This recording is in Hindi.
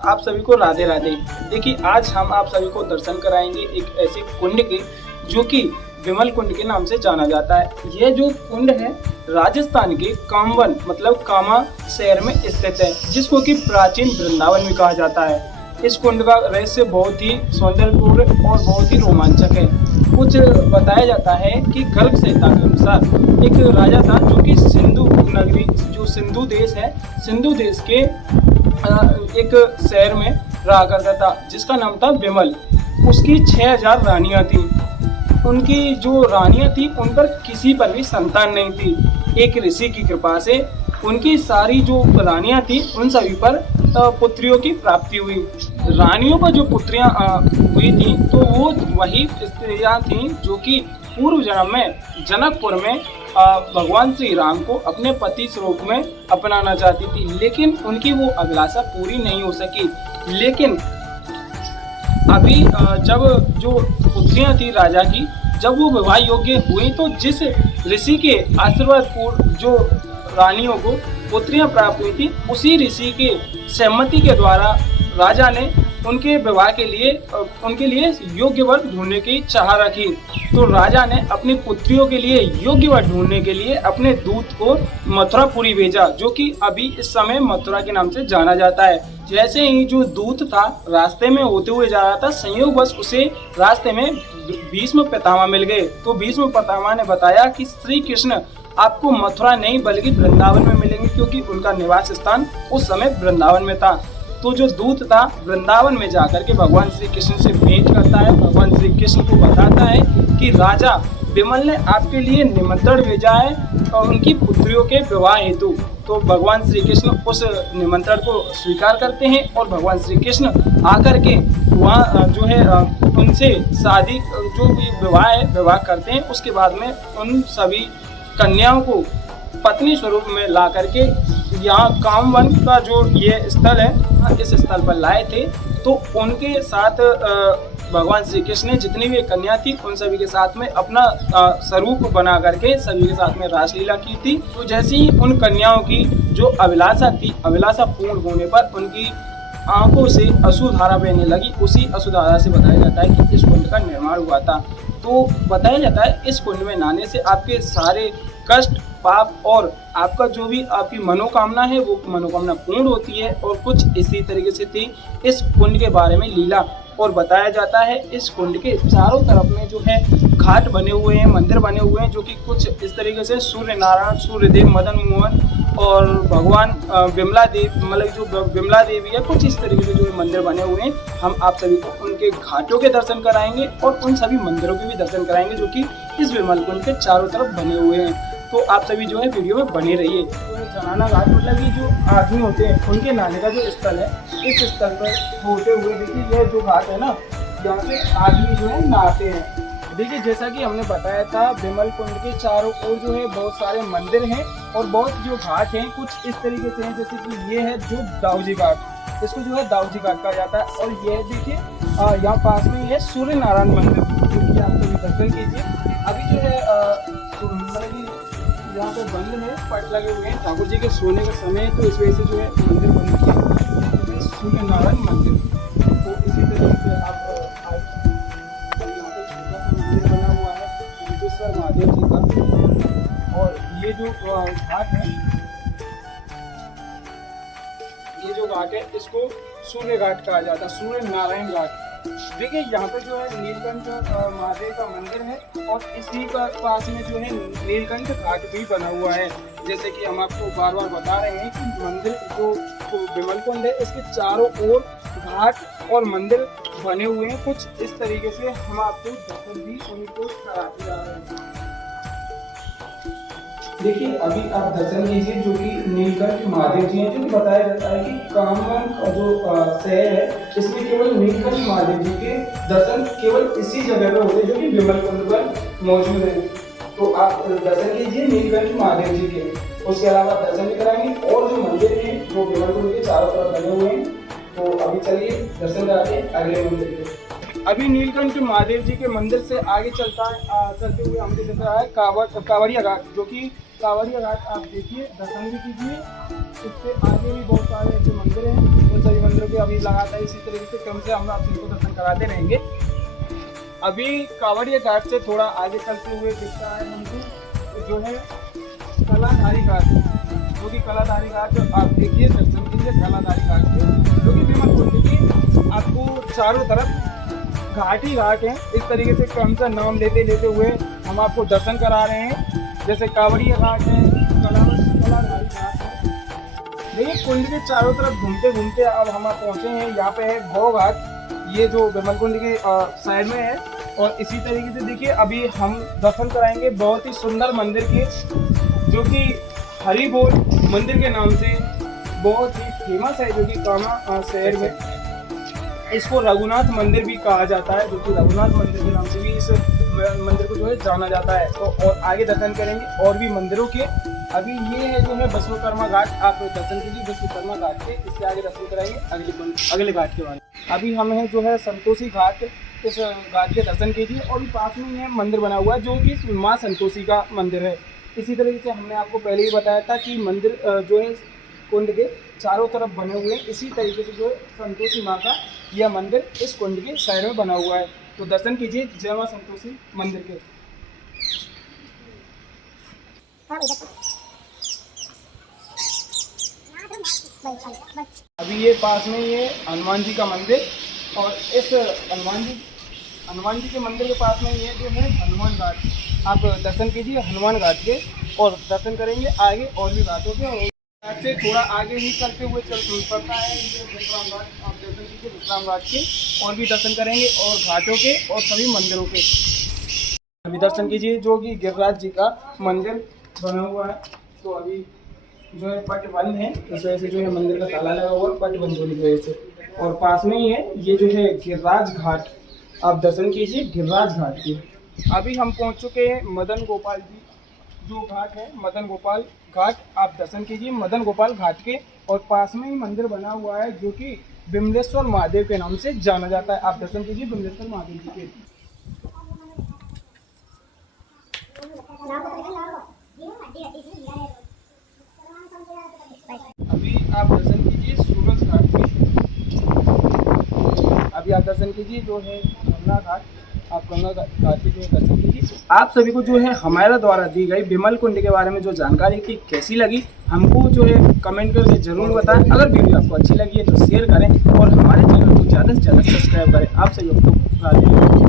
आप सभी को राधे राधे। देखिए आज हम आप सभी को दर्शन कराएंगे एक ऐसे कुंड के जो कि विमल कुंड के नाम से जाना जाता है। यह जो कुंड है राजस्थान के कामवन मतलब कामा शहर में स्थित है, जिसको कि प्राचीन वृंदावन भी कहा जाता है। इस कुंड का रहस्य बहुत ही सौंदर्यपूर्ण और बहुत ही रोमांचक है। कुछ बताया जाता है कि गर्ग संहिता के अनुसार एक राजा था जो कि सिंधु नगरी, जो सिंधु देश है, सिंधु देश के एक शहर में रहा करता था जिसका नाम था विमल। उसकी 6000 रानियां थी। उनकी जो रानियां थी उन पर किसी पर भी संतान नहीं थी। एक ऋषि की कृपा से उनकी सारी जो रानियां थी उन सभी पर पुत्रियों की प्राप्ति हुई। रानियों पर जो पुत्रियां हुई थी तो वो वही स्त्रियां थी जो कि पूर्व जन्म में जनकपुर में भगवान श्री राम को अपने पति स्वरूप में अपनाना चाहती थी, लेकिन उनकी वो अभिलाषा पूरी नहीं हो सकी। लेकिन अभी जब जो पुत्रियां थी राजा की, जब वो विवाह योग्य हुई तो जिस ऋषि के आशीर्वाद पूर्व जो रानियों को पुत्रियां प्राप्त हुई थी, उसी ऋषि के सहमति के द्वारा राजा ने उनके विवाह के लिए उनके लिए योग्य वर ढूंढने की चाह रखी। तो राजा ने अपनी पुत्रियों के लिए योग्य वर ढूंढने के लिए अपने दूत को मथुरापुरी भेजा, जो कि अभी इस समय मथुरा के नाम से जाना जाता है। जैसे ही जो दूत था रास्ते में होते हुए जा रहा था, संयोगवश उसे रास्ते में भीष्म पितामह मिल गए। तो भीष्म पितामह ने बताया कि श्री कृष्ण आपको मथुरा नहीं बल्कि वृंदावन में मिलेंगे, क्योंकि उनका निवास स्थान उस समय वृंदावन में था। तो जो दूत था वृंदावन में जाकर के भगवान श्री कृष्ण से भेंट करता है। भगवान श्री कृष्ण को बताता है कि राजा विमल ने आपके लिए निमंत्रण भेजा है और उनकी पुत्रियों के विवाह हेतु। तो भगवान श्री कृष्ण उस निमंत्रण को स्वीकार करते हैं और भगवान श्री कृष्ण आकर के वहाँ जो है उनसे शादी जो भी विवाह करते हैं। उसके बाद में उन सभी कन्याओं को पत्नी स्वरूप में ला करके यहाँ कामवन का जो ये स्थल है, इस स्थल पर लाए थे। तो उनके साथ भगवान श्री कृष्ण ने जितनी भी कन्या थी उन सभी के साथ में अपना स्वरूप बना करके सभी के साथ में रासलीला की थी। तो जैसे ही उन कन्याओं की जो अभिलाषा थी, अभिलाषा पूर्ण होने पर उनकी आंखों से अश्रुधारा बहने लगी। उसी अश्रुधारा से बताया जाता है कि इस कुंड का निर्माण हुआ था। तो बताया जाता है इस कुंड में नहाने से आपके सारे कष्ट, पाप और आपका जो भी आपकी मनोकामना है वो मनोकामना पूर्ण होती है। और कुछ इसी तरीके से थी इस कुंड के बारे में लीला। और बताया जाता है इस कुंड के चारों तरफ में जो है घाट बने हुए हैं, मंदिर बने हुए हैं, जो कि कुछ इस तरीके से सूर्य नारायण, सूर्यदेव, मदन मोहन और भगवान विमला देवी, मतलब जो विमला देवी है, कुछ इस तरीके से जो मंदिर बने हुए हैं। हम आप सभी को उनके घाटों के दर्शन कराएंगे और उन सभी मंदिरों के भी दर्शन कराएंगे जो कि इस विमल कुंड के चारों तरफ बने हुए हैं। तो आप सभी जो है वीडियो में बने रहिए। तो जनाना घाट मतलब ये जो आदमी होते हैं उनके नहाने का जो स्थल है, इस स्थल पर होते हुए देखिए यह जो घाट है ना, यहाँ से आदमी जो है नहाते हैं। देखिए जैसा कि हमने बताया था विमल कुंड के चारों ओर जो है बहुत सारे मंदिर हैं और बहुत जो घाट हैं कुछ इस तरीके से हैं। जैसे कि ये है जो दाऊजी घाट, इसको जो है दाऊजी घाट कहा जाता है। और यह देखिए यहाँ पास में ये सूर्य नारायण मंदिर, जो कि आप सभी दर्शन कीजिए। अभी जो है यहाँ पे बंद है, पट लगे हुए हैं ठाकुर जी के सोने का समय, तो इस वजह से जो है मंदिर बंद किया सूर्य नारायण मंदिर। तो इसी तरीके से आप यहाँ पे छोटा सा मंदिर बना हुआ है विश्वेश्वर महादेव जी का। और ये जो घाट है, ये जो घाट है इसको सूर्य घाट कहा जाता है, सूर्य नारायण घाट। देखिए यहाँ पे जो है नीलकंठ महादेव का मंदिर है और इसी का पास में जो है नीलकंठ घाट भी बना हुआ है। जैसे कि हम आपको बार बार बता रहे हैं कि मंदिर जो विमल कुंड है इसके चारों ओर घाट और मंदिर बने हुए हैं। कुछ इस तरीके से हम आपको दर्शन भी उनको कराते जा रहे हैं। देखिए अभी आप दर्शन कीजिए जो कि नीलकंठ महादेव जी हैं, जो कि बताया जाता है कि कामवन का जो शहर है इसमें केवल नीलकंठ महादेव जी के दर्शन केवल इसी जगह पर होते हैं जो कि विमल कुंड पर मौजूद है। तो आप दर्शन कीजिए नीलकंठ महादेव जी के। उसके अलावा दर्शन भी कराएंगे और जो मंदिर हैं वो विमल कुंड के चारों तरफ बने हुए हैं। तो अभी चलिए दर्शन कराते हैं अगले मंदिर के। अभी नीलकंठ महादेव जी के मंदिर से आगे चलते हुए हमको दिख रहा है कांवड़िया घाट, जो कि कांवड़िया घाट आप देखिए, दर्शन भी कीजिए। इससे आगे भी बहुत सारे ऐसे मंदिर हैं, उन सभी मंदिरों के अभी लगातार इसी तरीके से क्रम से हम आपको दर्शन कराते रहेंगे। अभी कांवड़िया घाट से थोड़ा आगे चलते हुए दिखता है हमको जो है कलाधारी घाट, जो कि कलाधारी घाट आप देखिए, दर्शन कीजिए कलाधारी घाट के, जो कि विमल कुंड की आपको चारों तरफ घाट ही घाट हैं। इस तरीके से क्रम से नाम लेते लेते हुए हम आपको दर्शन करा रहे हैं। जैसे कांवड़िया घाट है, कलाधारी घाट है। देखिए कुंड के चारों तरफ घूमते घूमते अब हम पहुँचे हैं, यहाँ पे है भौ घाट, ये जो विमल कुंड के साइड में है। और इसी तरीके से देखिए अभी हम दर्शन कराएंगे बहुत ही सुंदर मंदिर के, जो कि हरि बोल मंदिर के नाम से बहुत ही फेमस है, जो कि कामा शहर में इसको रघुनाथ मंदिर भी कहा जाता है, जो कि रघुनाथ मंदिर के नाम से भी इस मंदिर को जो है जाना जाता है। तो और आगे दर्शन करेंगे और भी मंदिरों के। अभी ये है जो है विश्वकर्मा घाट, आप दर्शन कीजिए विश्वकर्मा घाट के, इससे आगे दर्शन कराएंगे अगले घाट के बारे में। अभी हम हैं जो है संतोषी घाट, इस घाट के दर्शन कीजिए। और पास में ही मंदिर बना हुआ है जो कि माँ संतोषी का मंदिर है। इसी तरीके से हमने आपको पहले ही बताया था कि मंदिर जो है कुंड के चारों तरफ बने हुए हैं। इसी तरीके से जो है संतोषी माँ का यह मंदिर इस कुंड के साइड में बना हुआ है। तो दर्शन कीजिए जय माँ संतोषी मंदिर के। अभी ये पास में ये हनुमान जी का मंदिर, और इस हनुमान जी के मंदिर के पास में ये जो है हनुमान घाट, आप दर्शन कीजिए हनुमान घाट के और दर्शन करेंगे आगे और भी घाटों के। और घाट से थोड़ा आगे ही चलते हुए चल पड़ता है विश्राम घाट, आप दर्शन कीजिए विश्राम घाट के और भी दर्शन करेंगे और घाटों के और सभी मंदिरों के अभी दर्शन कीजिए, जो कि गिरिराज जी का मंदिर बना हुआ है। तो अभी जो है पट बंद है, इस वजह से जो है मंदिर का ताला लगा हुआ है, पट बंद होने की वजह से। और पास में ही है ये जो है गिरिराज घाट, आप दर्शन कीजिए गिरिराज घाट की। अभी हम पहुंच चुके हैं मदन गोपाल जी जो घाट है, मदन गोपाल घाट, आप दर्शन कीजिए मदन गोपाल घाट के। और पास में ही मंदिर बना हुआ है जो कि विमलेश्वर महादेव के नाम से जाना जाता है, आप दर्शन कीजिए विमलेश्वर महादेव जी के। अभी आप दर्शन कीजिए सूरज घाट के, अभी आप दर्शन कीजिए जो है गंगा घाट, आप गंगा घाट के जो है दर्शन कीजिए। आप सभी को जो है हमारा द्वारा दी गई विमल कुंड के बारे में जो जानकारी थी कैसी लगी, हमको जो है कमेंट करके जरूर बताएं। अगर वीडियो आपको अच्छी लगी है तो शेयर करें और हमारे चैनल को ज़्यादा से ज़्यादा सब्सक्राइब करें। आप सभी को